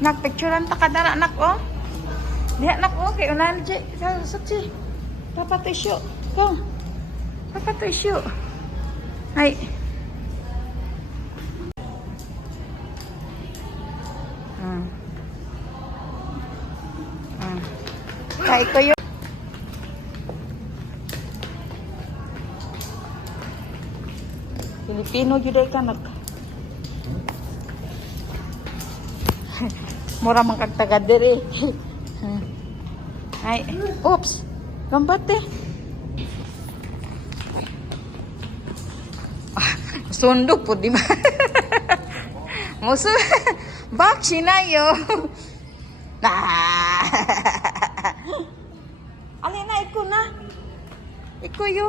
Nak picturean ta kadara nak oh. Diha nak oh kay unan di sa saksi. Papa tissue. Ko. Papa tissue. Ay. Hmm. Hmm. Kay yun. Filipino juday ka Mura man kag taga diri. Ay, oops. Gambate. Ah, Sundo po, di ba? Muso. Bak, sinayo. Ah. Alina, iko na. Iko yo.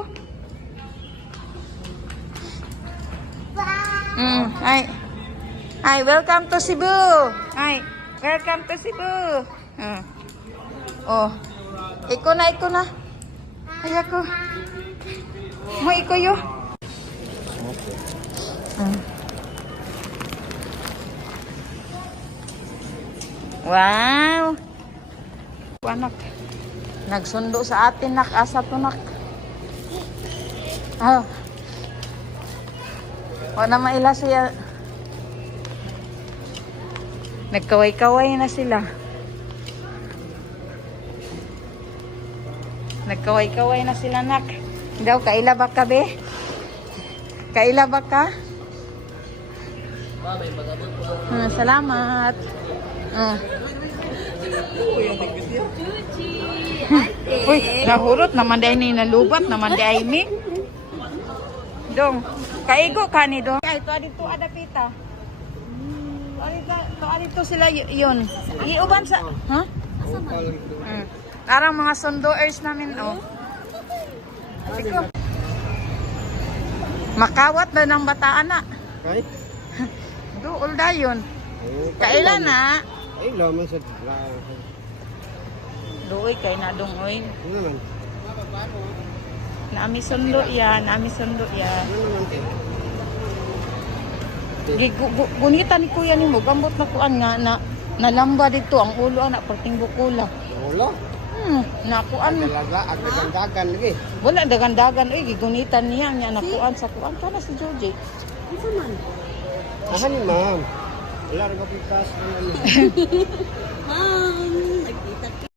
Mm, ay. Ay, welcome to Cebu. Ay, welcome to Cebu. Mm. Oh. Iko na, iko na. Ay, ako. Mo, iko yo. Mm. Wow. Anak. Nagsundo sa atin, nak. Asa to, nak. Ah. O na maila siya. Nagkaway-kaway na sila. Nagkaway-kaway na sila, nak. Daw, kaila ba ka, be? Kaila ba ka? Ah, salamat. Ah. Uy, nahurot naman dahil ni nalubat naman dahil mi. Dong, kaigo ka ni dong. Ay, to adito ada pita. To adito, to adito sila yun. Iuban sa, ha? Hmm. Parang mga sundoers namin, oh. Siko. Makawat na ng bataan na. Ay, Dool dayon. oh, Kailan na? Ay, laman sa Doy kay na dong oy. Ano naman? Naami sundo yan, naami sundo yan. Ano naman? Gunita ni kuya ni mo, gambot na kuan nga na nalamba dito ang ulo anak perting bukula. Ulo? Hmm, nakuan. Talaga, at naganggagan lagi. Wala dagan-dagan oy gigunitan niya nya nakuan sa kuan kana si Joji. Ahan ni ma'am. Wala rin kapitas. Ano, ano.